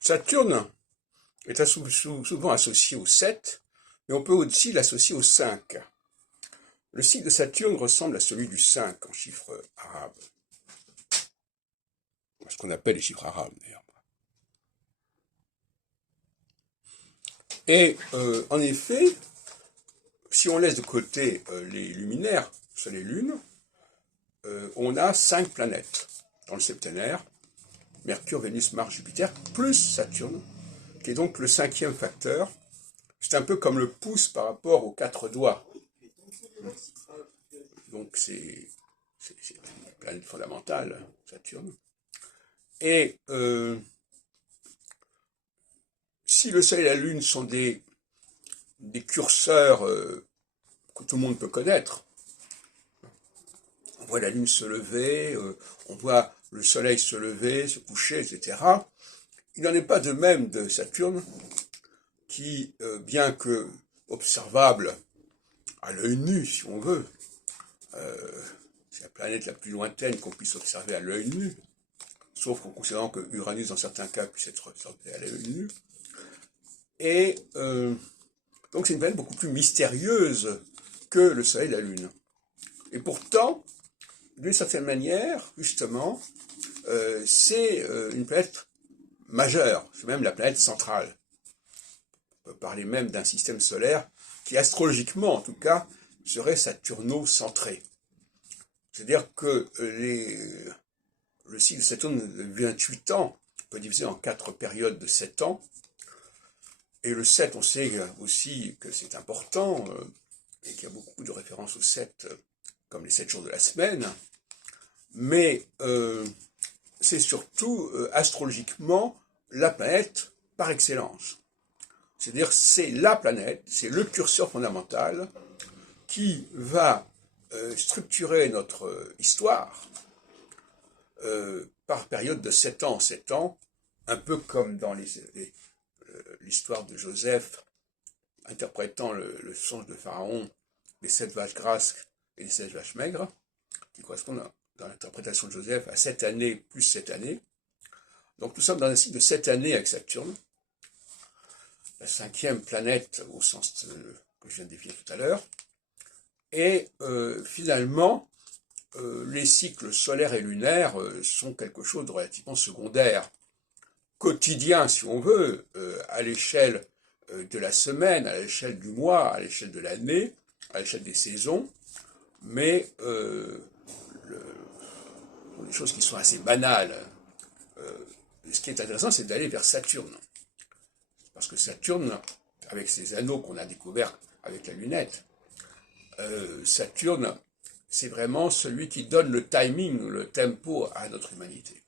Saturne est souvent associé au 7, mais on peut aussi l'associer au 5. Le signe de Saturne ressemble à celui du 5 en chiffres arabes. Ce qu'on appelle les chiffres arabes d'ailleurs. Et en effet, si on laisse de côté les luminaires, Soleil et Lune, on a 5 planètes dans le septénaire: Mercure, Vénus, Mars, Jupiter, plus Saturne, qui est donc le 5e facteur. C'est un peu comme le pouce par rapport aux 4 doigts. Donc c'est une planète fondamentale, Saturne. Et si le Soleil et la Lune sont des curseurs que tout le monde peut connaître, on voit la Lune se lever, on voit le Soleil se lever, se coucher, etc. Il n'en est pas de même de Saturne, qui, bien que observable à l'œil nu, si on veut, c'est la planète la plus lointaine qu'on puisse observer à l'œil nu, sauf en considérant que Uranus, dans certains cas, puisse être observé à l'œil nu. Et donc c'est une planète beaucoup plus mystérieuse que le Soleil et la Lune. Et pourtant, d'une certaine manière, justement, c'est une planète majeure, c'est même la planète centrale. On peut parler même d'un système solaire qui, astrologiquement en tout cas, serait saturno-centré. C'est-à-dire que le cycle de Saturne de 28 ans peut diviser en 4 périodes de 7 ans. Et le 7, on sait aussi que c'est important, et qu'il y a beaucoup de références au 7, comme les 7 jours de la semaine. Mais c'est surtout, astrologiquement, la planète par excellence. C'est-à-dire c'est la planète, c'est le curseur fondamental qui va structurer notre histoire par période de 7 ans en 7 ans, un peu comme dans l'histoire de Joseph interprétant le songe de Pharaon, les 7 vaches grasses et les 7 vaches maigres, qui correspondent dans l'interprétation de Joseph à 7 années plus 7 années. Donc nous sommes dans un cycle de 7 années avec Saturne, la 5e planète au sens que je viens de définir tout à l'heure. Et finalement, les cycles solaires et lunaires sont quelque chose de relativement secondaire, quotidien si on veut, à l'échelle de la semaine, à l'échelle du mois, à l'échelle de l'année, à l'échelle des saisons, mais des choses qui sont assez banales. Ce qui est intéressant, c'est d'aller vers Saturne. Parce que Saturne, avec ses anneaux qu'on a découverts avec la lunette, Saturne, c'est vraiment celui qui donne le timing, le tempo à notre humanité.